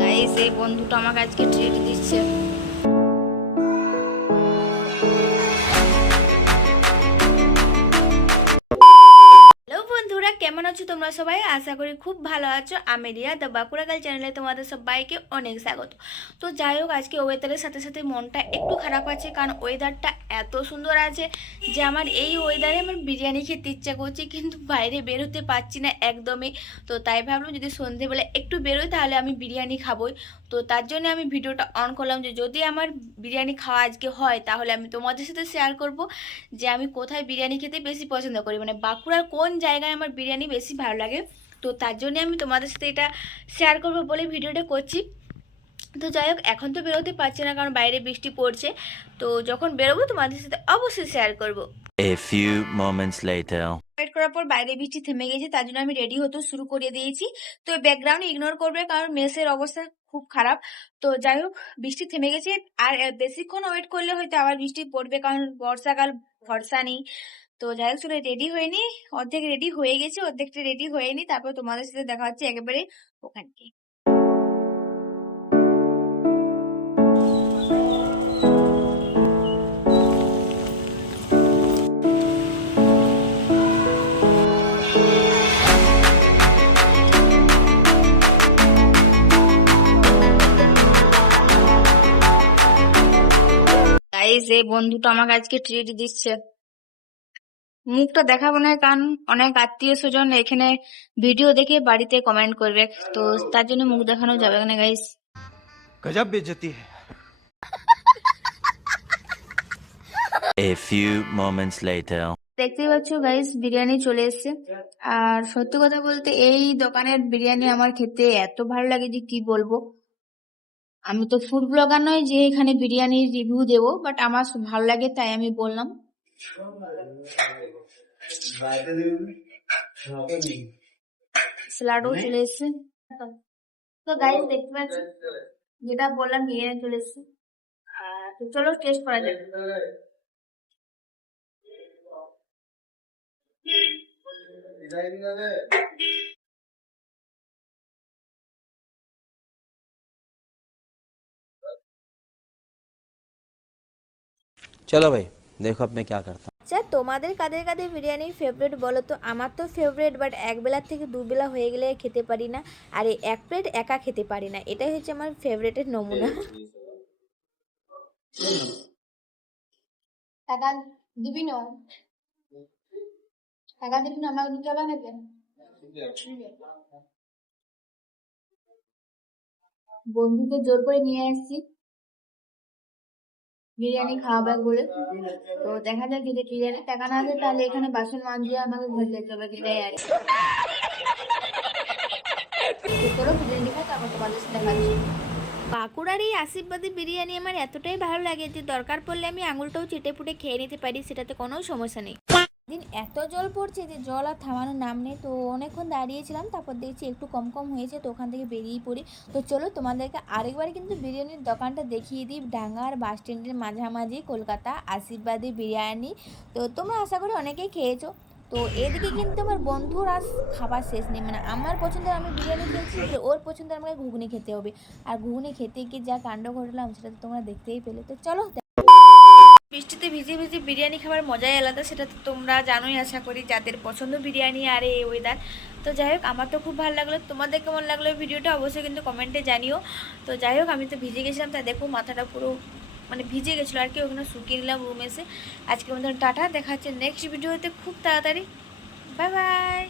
Guys এই বন্ধুটা আমাকে আজকে ট্রিট দিচ্ছে। হ্যালো বন্ধুরা, কেমন আছো তোমরা সবাই? আশা করি খুব ভালো আছো। আমি রিয়া দ্য বাঁকুড়া গার্ল চ্যানেলে তোমাদের সবাইকে অনেক স্বাগত। তো যাই হোক, আজকে ওয়েদারের সাথে সাথে মনটা একটু খারাপ আছে, কারণ ওয়েদারটা এত সুন্দর আছে যে আমার এই ওয়েদারে আমার বিরিয়ানি খেতে ইচ্ছা করছে, কিন্তু বাইরে বেরোতে পারছি না একদমই। তো তাই ভাবলাম যদি সন্ধেবেলা একটু বেরোই তাহলে আমি বিরিয়ানি খাবোই। তো তার জন্য আমি ভিডিওটা অন করলাম যে যদি আমার বিরিয়ানি খাওয়া আজকে হয় তাহলে আমি তোমাদের সাথে শেয়ার করব যে আমি কোথায় বিরিয়ানি খেতে বেশি পছন্দ করি, মানে বাঁকুড়ার কোন জায়গায় আমার বিরিয়ানি বেশি ভালো লাগে। তো তার জন্য আমি তোমাদের সাথে এটা শেয়ার করবো বলে ভিডিওটা করছি। তো যাই হোক, এখন তো বেরোতে পারছি না কারণ বাইরে বৃষ্টি পড়ছে। তো যখন বেরোবো তোমাদের সাথে অবশ্যই শেয়ার করব। A few moments later. Wait করার পর বাইরে বৃষ্টি থেমে গেছে, তার জন্য আমি রেডি হতে শুরু করে দিয়েছি। তো ব্যাকগ্রাউন্ড ইগনোর করবে কারণ মেসের অবস্থা খুব খারাপ। তো যাই হোক, বৃষ্টি থেমে গেছে। আর বেশিক্ষণ ওয়েট করলে হয়তো আবার বৃষ্টি পড়বে, কারণ বর্ষাকাল, ভরসা নেই। তো যাই হোক, চলে রেডি হয়নি, অর্ধেক রেডি হয়ে গেছি, অর্ধেকটা রেডি হয়নি। তারপর তোমাদের সাথে দেখা হচ্ছে একেবারে ওখানকে। গাইস এই বন্ধুটা আমাকে আজকে ট্রিট দিচ্ছে। মুখটা দেখাবো না কারণ অনেক আত্মীয় স্বজন এখানে ভিডিও দেখে বাড়িতে কমেন্ট করবে, তো তার জন্য মুখ দেখানো যাবে না গাইস। गजब बेइज्जती है। A few moments later. দেখতেই পাচ্ছ গাইস, বিরিয়ানি চলে এসেছে। আর সত্যি কথা বলতে এই দোকানের বিরিয়ানি আমার খেতে এত ভালো লাগে যে কি বলবো। আমি তো ফুড ব্লগার নয় যে এখানে বিরিয়ানির রিভিউ দেবো, বাট আমার ভালো লাগে তাই আমি বললাম। স্যালাডও চলে এসেছে। তো গাইস দেখতে পাচ্ছি যেটা বললাম, বিরিয়ানি চলে এসেছে। তো চলো টেস্ট করা যাক। चलो भाई, देखो अब मैं क्या करता हूँ। আচ্ছা, তোমাদের কাদের কাদের বিরিয়ানি ফেভারিট বলো তো? আমার তো ফেভারিট, বাট একবেলা থেকে দুবেলা হয়ে গেলে খেতে পারি না। আর এই এক প্লেট একা খেতে পারি না, এটাই হচ্ছে আমার ফেভারিটের নমুনা। টাকা দিবি না? টাকা দিবি না? আমাকে দিতে হবে নাকি? বন্ধুকে জোর করে নিয়ে আসছি বিরিয়ানি খাওয়াবে বলে। তো দেখা যাক, যদি বিরিয়ানি টাকা না দেয় তাহলে এখানে বাসন মাজিয়ে আমাকে ঘর যেতে হবে, এটাই আর কি। তো চলো বিরিয়ানি খাই, তারপর তোমাদের সাথে দেখাচ্ছি। বাঁকুড়ার এই আশীর্বাদী বিরিয়ানি আমার এতটাই ভালো লাগে যে দরকার পড়লে আমি আঙুলটাও চেটে পুটে খেয়ে নিতে পারি, সেটাতে কোনো সমস্যা নেই। দিন এত জল পড়ছে যে জল আর থামানোর নাম নেই। তো অনেকক্ষণ দাঁড়িয়েছিলাম, তারপর দেখছি একটু কম কম হয়েছে, তো ওখান থেকে বেরিয়ে পড়ি। তো চলো তোমাদেরকে আরেকবার কিন্তু বিরিয়ানির দোকানটা দেখিয়ে দিই। ডাঙ্গার বাস স্ট্যান্ডের মাঝামাঝি, কলকাতা, আশীর্বাদী বিরিয়ানি। তো তোমরা আশা করি অনেকেই খেয়েছো। তো এদিকে কিন্তু আমার বন্ধুর আজ খাবার শেষ নেই, মানে আমার পছন্দের আমি বিরিয়ানি খেয়েছি, ওর পছন্দের আমাকে ঘুগনি খেতে হবে। আর ঘুগনি খেতে গিয়ে যা কাণ্ড ঘটলাম সেটা তো তোমরা দেখতেই পেলে। তো চলো। বৃষ্টিতে ভিজে ভিজে বিরিয়ানি খাবার মজাই আলাদা, সেটা তো তোমরা জানোই আশা করি, যাদের পছন্দ বিরিয়ানি আর এই ওয়েদার। তো যাই হোক, আমার তো খুব ভালো লাগলো। তোমাদের কেমন লাগলো এই ভিডিওটা অবশ্যই কিন্তু কমেন্টে জানিও। তো যাই হোক, আমি তো ভিজে গেছিলাম, তাই দেখো মাথাটা পুরো মানে ভিজে গেছিলো আর কি, ওখানে শুকিয়ে নিলাম রুমে এসে। আজকের মতন টাটা, দেখা হচ্ছে নেক্সট ভিডিওতে খুব তাড়াতাড়ি। Bye bye.